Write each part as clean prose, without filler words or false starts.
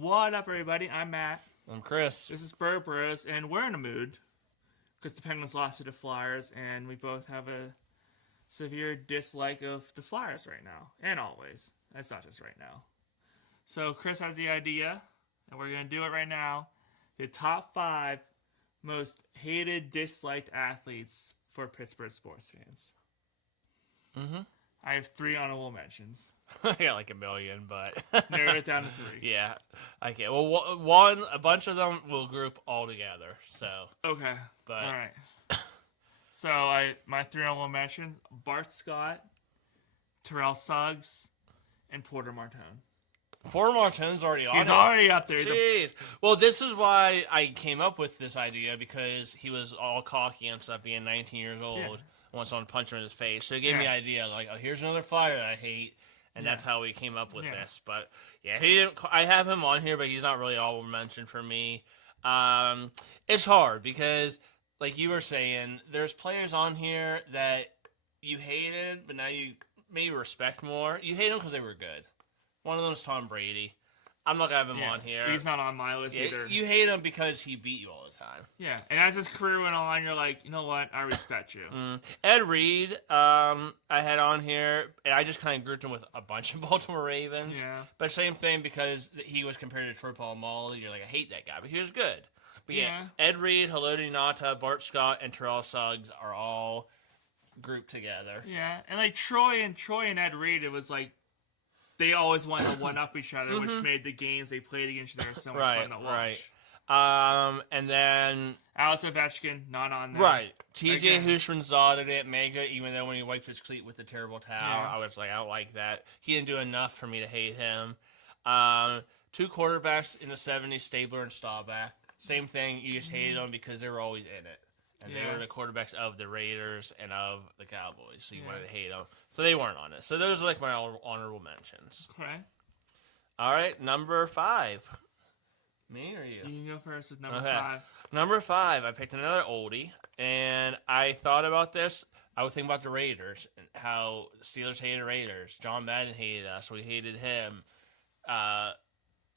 What up, everybody? I'm Matt. I'm Chris. This is Bird Bros, and we're in a mood because the Penguins lost to the Flyers, and we both have a severe dislike of the Flyers right now, and always. That's not just right now. So Chris has the idea, and we're going to do it right now. The top 5 most hated, disliked athletes for Pittsburgh sports fans. Mm-hmm. I have 3 honorable mentions. Yeah, like a million, but Narrowed it down to 3. Yeah, okay. Well, a bunch of them will group all together. So Okay. but All right. So my 3 honorable mentions: Bart Scott, Terrell Suggs, and Porter Martone. Porter Martone's already on. He's already up there. Jeez. Well, this is why I came up with this idea, because he was all cocky and stuff, being 19 years old. Yeah. Want someone to punch him in his face. So it gave me an idea, like, oh, here's another Flyer that I hate. And that's how we came up with this. But yeah, he didn't. I have him on here, but he's not really all mentioned for me. It's hard because, like you were saying, there's players on here that you hated, but now you maybe respect more. You hate them because they were good. One of them is Tom Brady. I'm not gonna have him on here. He's not on my list either. You hate him because he beat you all the time. Yeah, and as his career went on, you're like, you know what? I respect you. Ed Reed, I had on here, and I just kind of grouped him with a bunch of Baltimore Ravens. Yeah. But same thing, because he was compared to Troy Polamalu. You're like, I hate that guy, but he was good. But yeah, Ed Reed, Haloti Ngata, Bart Scott, and Terrell Suggs are all grouped together. Yeah, and like Troy and Ed Reed, it was like they always wanted to one-up each other, which made the games they played against each other so much fun to watch. Right. And then Alex Ovechkin, not on there. Right. TJ Hushmanzada didn't make it, even though when he wiped his cleat with the terrible towel, I was like, I don't like that. He didn't do enough for me to hate him. 2 quarterbacks in the 70s, Stabler and Staubach. Same thing, you just hated them because they were always in it. And they were the quarterbacks of the Raiders and of the Cowboys, so you wanted to hate them. So they weren't on it. So those are like my honorable mentions. Okay. All right, number 5. Me or you? You can go first with number 5. Number 5, I picked another oldie, and I thought about this. I was thinking about the Raiders, and how the Steelers hated Raiders. John Madden hated us. We hated him.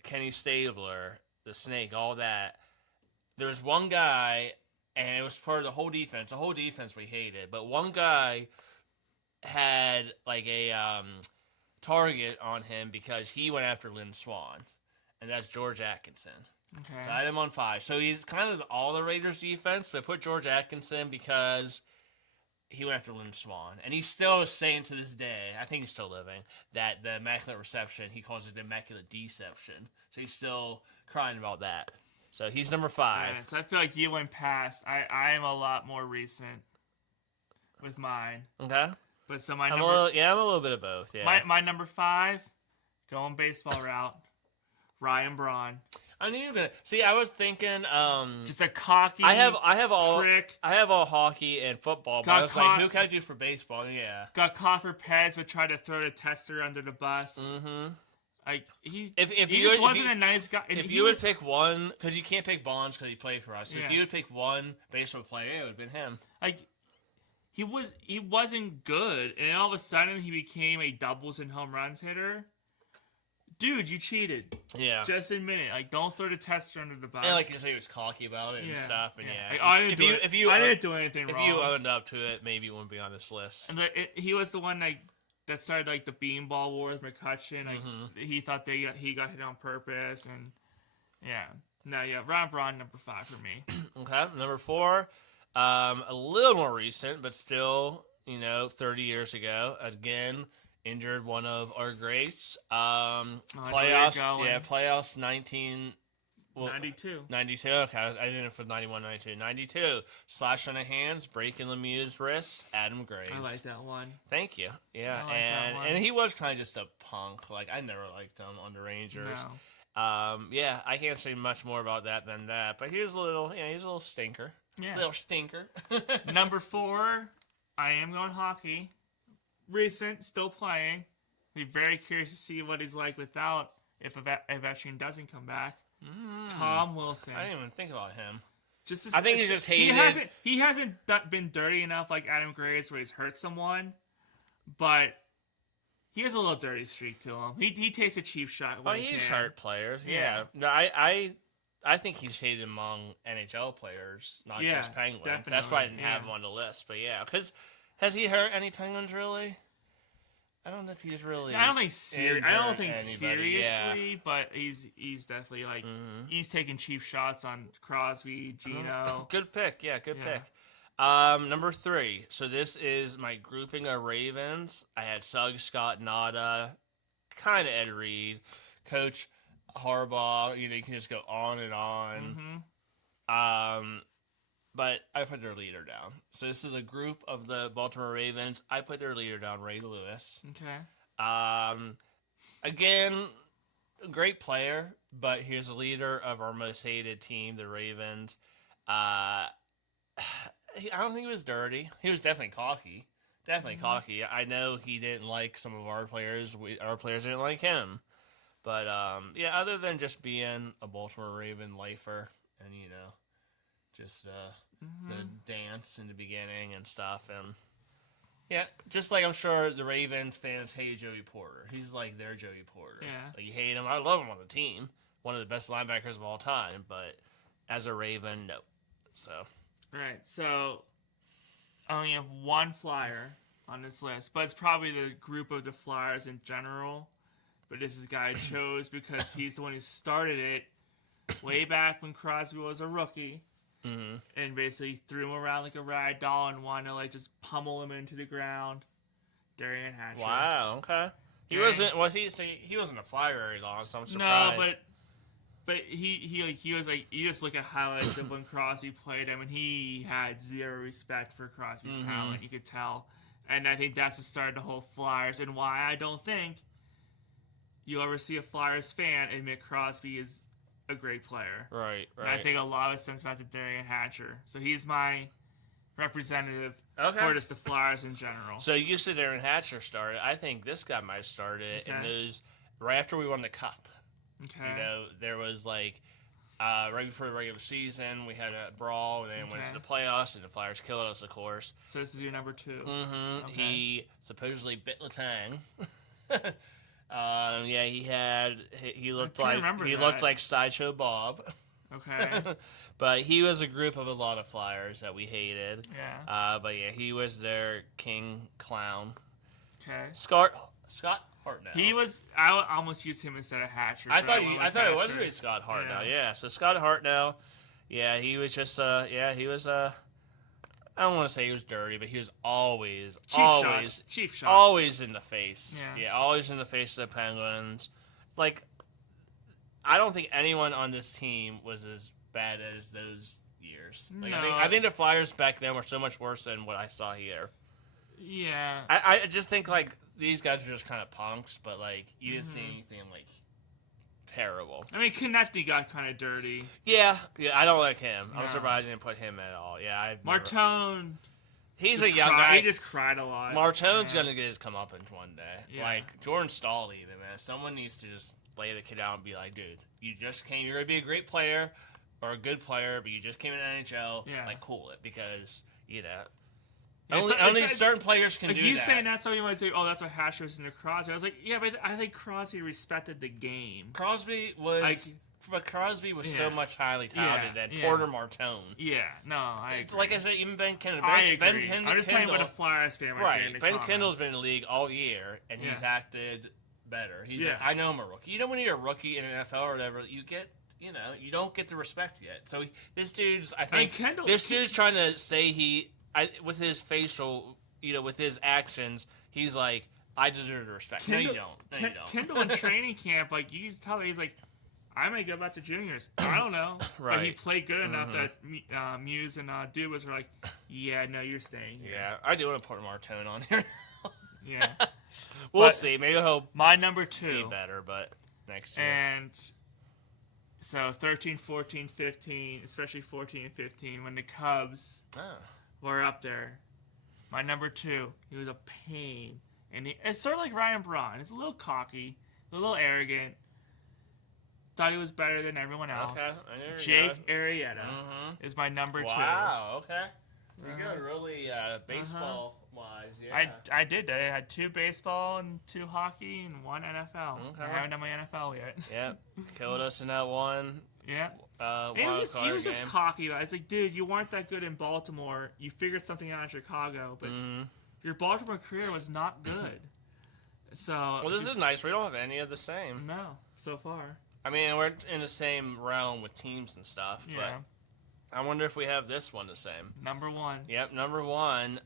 Kenny Stabler, the Snake, all that. There was one guy, and it was part of the whole defense. The whole defense we hated. But one guy had like a target on him because he went after Lynn Swann. And that's George Atkinson. Okay. So I had him on 5. So he's kind of all the Raiders defense, but I put George Atkinson because he went after Lynn Swann. And he still is saying to this day, I think he's still living, that the Immaculate Reception, he calls it Immaculate Deception. So he's still crying about that. So he's number 5. Yeah, so I feel like you went past. I am a lot more recent with mine. Okay. But so my I'm number... I'm a little bit of both, yeah. My number 5, going baseball route, Ryan Braun. I knew you were gonna. See, I was thinking. Just a cocky. I have all. prick. I have all hockey and football. But I was like, who can I do for baseball? Yeah. Got caught for Pez, but tried to throw the tester under the bus. Mm-hmm. Like he if wasn't a nice guy. If you would pick one, because you can't pick Bonds because he played for us. So if you would pick one baseball player, it would have been him. Like he wasn't good, and all of a sudden he became a doubles and home runs hitter. Dude, you cheated. Yeah. Just admit it. Like, don't throw the tester under the bus. And like you say, he was cocky about it and stuff. And Like, I didn't do anything wrong. If you owned up to it, maybe it wouldn't be on this list. And he was the one that started like the beanball war with McCutcheon. Like he thought he got hit on purpose, and Ron Braun number 5 for me. Okay, number 4, a little more recent, but still 30 years ago. Again, injured one of our greats. Playoffs. Yeah, playoffs 92. 92. Okay, I didn't know for 91, 92. 92. Slash on the hands, breaking Lemieux's wrist. Adam Graves. I like that one. Thank you. Yeah, I like that one. and he was kind of just a punk. Like, I never liked him on the Rangers. No. Yeah, I can't say much more about that than that. But he's a little stinker. Yeah. Little stinker. Number 4, I am going hockey. Recent, still playing. Be very curious to see what he's like without if Ovechkin doesn't come back. Tom Wilson. I didn't even think about him. I think he's just hated. He hasn't been dirty enough like Adam Graves where he's hurt someone, but He has a little dirty streak to him. He takes a cheap shot. Oh, When he's can. hurt players. Yeah. No, I think he's hated among NHL players, not just Penguins. Definitely. That's why I didn't have him on the list. But yeah, because has he hurt any Penguins really? I don't know if he's really. I don't think seriously, yeah. but he's definitely like he's taking cheap shots on Crosby, Gino. Good pick, yeah, good pick. Number 3. So this is my grouping of Ravens. I had Suggs, Scott, Nada, kind of Ed Reed, Coach Harbaugh. You can just go on and on. But I put their leader down. So this is a group of the Baltimore Ravens. I put their leader down, Ray Lewis. Okay. Again, a great player, but he's the leader of our most hated team, the Ravens. I don't think he was dirty. He was definitely cocky. Cocky. I know he didn't like some of our players. Our players didn't like him. But, yeah, other than just being a Baltimore Raven lifer and, just the dance in the beginning and stuff. And, yeah, just like I'm sure the Ravens fans hate Joey Porter. He's like their Joey Porter. Yeah. Like, you hate him. I love him on the team. One of the best linebackers of all time. But as a Raven, no. So. Right. So, I only have one Flyer on this list, but it's probably the group of the Flyers in general. But this is the guy I chose because he's the one who started it way back when Crosby was a rookie. And basically threw him around like a rag doll and wanted to like just pummel him into the ground. Darian Hatcher. Wow, okay. He wasn't a Flyer very long, so I'm surprised. No, but he was like, you just look at highlights of when Crosby played him and he had zero respect for Crosby's talent, you could tell. And I think that's the start of the whole Flyers and why I don't think you'll ever see a Flyers fan admit Crosby is a great player. Right. And I think a lot of it stems back to Darian Hatcher. So he's my representative for just the Flyers in general. So you said Darian Hatcher started. I think this guy might have started in those right after we won the Cup. Okay. There was like right before the regular season, we had a brawl, and then went to the playoffs, and the Flyers killed us, of course. So this is your number 2. Okay. He supposedly bit Letang. He looked like Sideshow Bob. Okay. But he was a group of a lot of Flyers that we hated. Yeah. But yeah, he was their king clown. Okay. Scott Hartnell. He was. I almost used him instead of Hatcher. I thought it was really Scott Hartnell. Yeah. So Scott Hartnell. Yeah, he was just. He was. I don't want to say he was dirty, but he was always cheap shots, always in the face. Yeah, always in the face of the Penguins. Like, I don't think anyone on this team was as bad as those years. Like, no. I think the Flyers back then were so much worse than what I saw here. Yeah, I just think like these guys are just kind of punks, but like you didn't see anything like terrible. I mean, Konechny got kind of dirty. Yeah, I don't like him. I'm surprised I didn't put him at all. Yeah, Martone. He's a young guy. He just cried a lot. Martone's gonna get his comeuppance one day. Yeah. Like Jordan Stahl, even man. Someone needs to just lay the kid out and be like, dude, you just came. You're gonna be a great player or a good player, but you just came in the NHL. Yeah. Like, cool it because It's only certain players can do that. You saying that's how you might say, oh, that's what Hatcher was into Crosby. I was like, yeah, but I think Crosby respected the game. Crosby was so much highly touted than Porter Martone. Yeah, no, I agree. Like I said, even Ben Kendall. I agree. I'm just talking about a Flyers fan. Right, Ben Kendall's been in the league all year, and he's acted better. I know I'm a rookie. You know when you're a rookie in an NFL or whatever, you get... you don't get the respect yet. So this dude's trying to say with his facial, with his actions, he's like, I deserve the respect. No, you don't. Kendall in training camp, like, you used to tell me, he's like, I might go back to juniors. I don't know. Right. But he played good enough that Muse and Dubas were like, yeah, no, you're staying here. Yeah, I do want to put Martone on here. Yeah. We'll see. Maybe I hope my number 2. Be better, but next year. And... So 13, 14, 15, especially 14 and 15, when the Cubs were up there. My number 2, he was a pain. And it's sort of like Ryan Braun. He's a little cocky, a little arrogant. Thought he was better than everyone else. Okay. Jake Arrieta is my number 2. Wow, okay. You got really baseball wise. Yeah. I did. I had 2 baseball and 2 hockey and 1 NFL. Okay. I haven't done my NFL yet. Yeah, killed us in that one. Yeah. He He was just cocky about it. It's like, dude, you weren't that good in Baltimore. You figured something out in Chicago, but your Baltimore career was not good. So. Well, this is nice. We don't have any of the same. No, so far. I mean, we're in the same realm with teams and stuff. Yeah. But I wonder if we have this one the same. Number 1. Yep, number 1.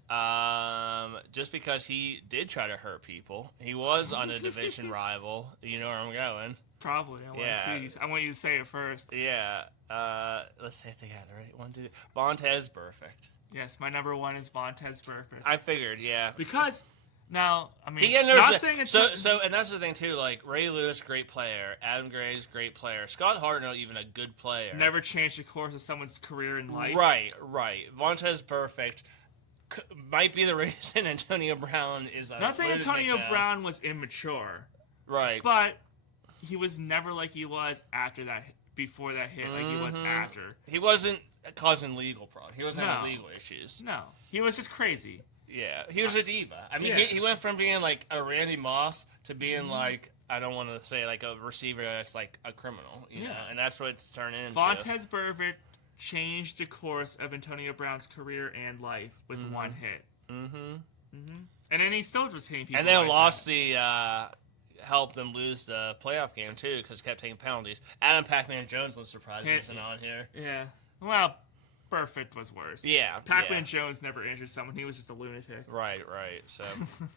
Just because he did try to hurt people, he was on a division rival. You know where I'm going. Probably. I want you to say it first. Yeah. Let's say it together. Right? 1, 2. Vontez Burfict. Yes, my number 1 is Vontez Burfict. I figured. Yeah. Because. Now, I mean, not saying it's so, and that's the thing too. Like Ray Lewis, great player. Adam Gray's great player. Scott Hartnell, even a good player. Never changed the course of someone's career in life. Right. Vontez Burfict might be the reason Antonio Brown is. Not saying Antonio Brown was immature. Right. But he was never like he was after that. Before that hit, like he was after. He wasn't causing legal problems. He wasn't having legal issues. No, he was just crazy. Yeah, he was a diva. I mean, he went from being like a Randy Moss to being like, I don't want to say like a receiver that's like a criminal, you know, and that's what it's turned into. Vontez Burfict changed the course of Antonio Brown's career and life with 1 hit. And then he still was hitting people. And then lost helped them lose the playoff game too because he kept taking penalties. Adam Pac-Man Jones was surprised isn't on here. Yeah, well. Burfict was worse. Yeah. Pac-Man Jones never injured someone. He was just a lunatic. Right. So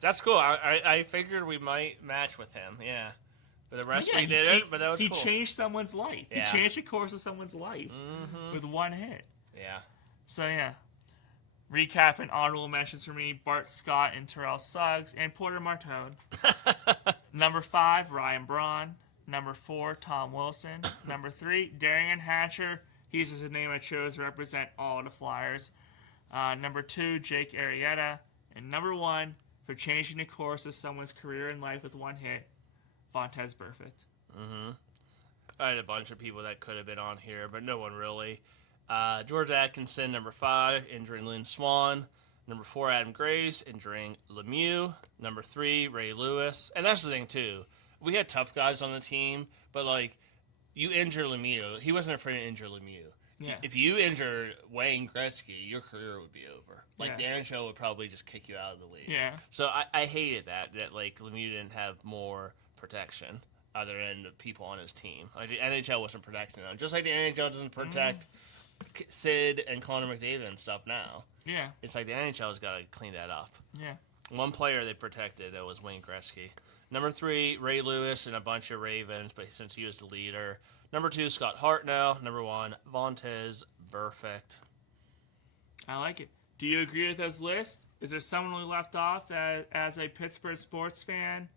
that's cool. I figured we might match with him. Yeah. For the rest, we didn't, but that was cool. He changed someone's life. Yeah. He changed the course of someone's life with 1 hit. Yeah. So, yeah. Recap and honorable mentions for me, Bart Scott and Terrell Suggs and Porter Martone. Number 5, Ryan Braun. Number 4, Tom Wilson. Number 3, Darian Hatcher. He's just a name I chose to represent all the Flyers. Number 2, Jake Arrieta. And number 1, for changing the course of someone's career and life with 1 hit, Vontez Burfict. I had a bunch of people that could have been on here, but no one really. George Atkinson, number 5, injuring Lynn Swan. Number 4, Adam Grace, injuring Lemieux. Number 3, Ray Lewis. And that's the thing, too. We had tough guys on the team, but, like, you injure Lemieux. He wasn't afraid to injure Lemieux. Yeah. If you injure Wayne Gretzky, your career would be over. Like, the NHL would probably just kick you out of the league. Yeah. So I hated that, like, Lemieux didn't have more protection other than the people on his team. Like, the NHL wasn't protecting them. Just like the NHL doesn't protect Sid and Connor McDavid and stuff now. Yeah. It's like the NHL's got to clean that up. Yeah. 1 player they protected, that was Wayne Gretzky. Number 3, Ray Lewis and a bunch of Ravens, but since he was the leader. Number 2, Scott Hartnell. Number 1, Vontez Burfict. I like it. Do you agree with those lists? Is there someone we left off as a Pittsburgh sports fan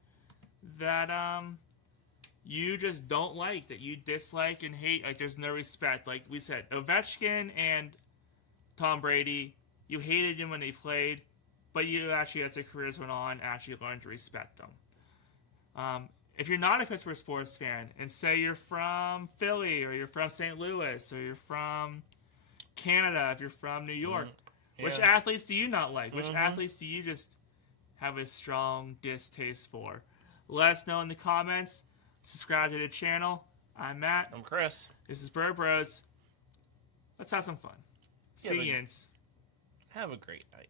that you just don't like, that you dislike and hate? Like, there's no respect. Like we said, Ovechkin and Tom Brady, you hated them when they played, but you actually, as their careers went on, actually learned to respect them. If you're not a Pittsburgh sports fan, and say you're from Philly, or you're from St. Louis, or you're from Canada, if you're from New York, which athletes do you not like? Which athletes do you just have a strong distaste for? Let us know in the comments. Subscribe to the channel. I'm Matt. I'm Chris. This is Bird Bros. Let's have some fun. See you. Have a great night.